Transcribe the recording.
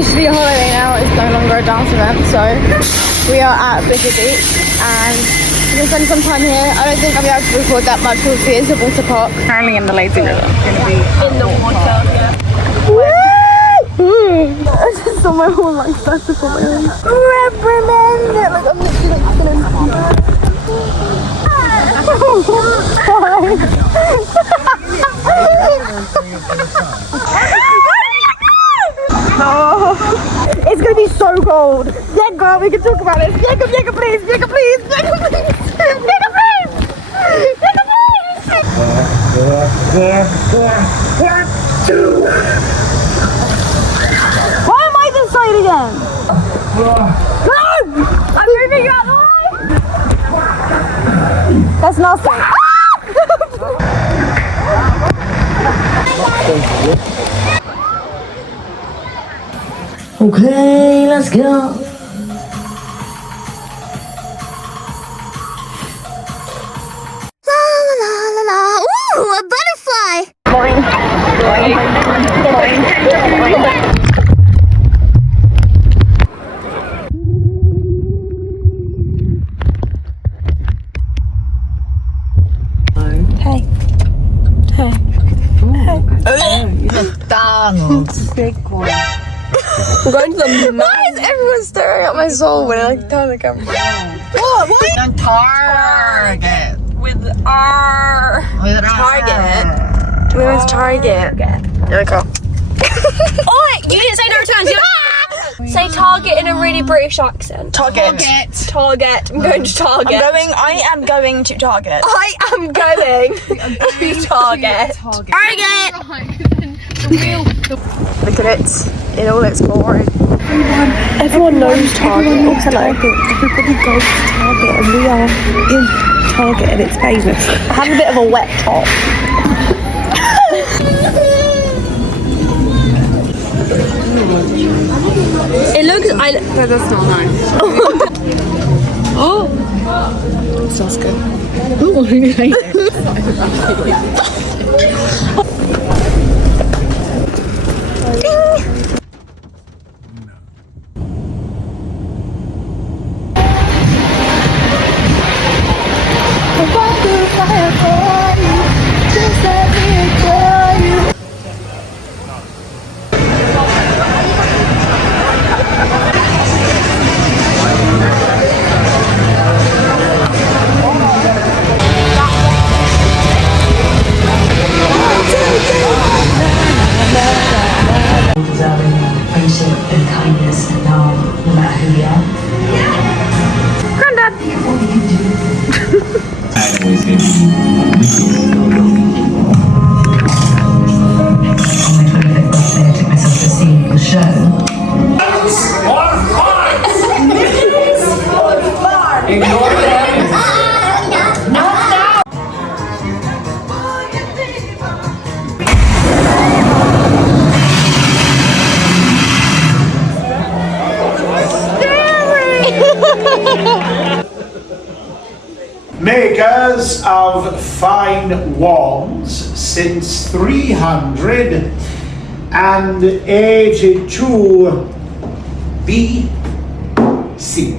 officially a holiday now. It's no longer a dance event, so we are at Blizzard Beach and we're going to spend some time here. I don't think I'll be able to record that much because it's a water park. Apparently in the lazy river. Going to be in the water, yeah. I just saw my whole like start to fall my reprimand. Like I'm literally it's gonna be so cold. Yeah, girl, we can talk about it. Jacob, please. Jacob, please. Jacob, please. Jacob, please. Jacob, please. Why am I this side again? No! I'm moving you out the way. That's nothing. Okay, let's go. La la la la la. Ooh, a butterfly. Boing. Boing. Boing. Boing. Hey. Hey. McDonald's. Big one. I'm going to the Why is everyone staring at my soul when I turn the camera? What? Why? On Target. With our Target. Where's Target? There we go. Oh, you didn't say no returns. Say Target in a really British accent. Target. I'm going to Target. I am going to Target. I am going to Target. Look at it in all its glory. Everyone knows Target. Also, like, everybody goes to Target, and we are in Target, and it's famous. I have a bit of a wet top. It looks. But that's not nice. Oh, it smells good. Friendship and kindness now, no matter who we are. Granddad. I'm I took myself to see the show. Makers of fine wands since 300 and age 2 BC.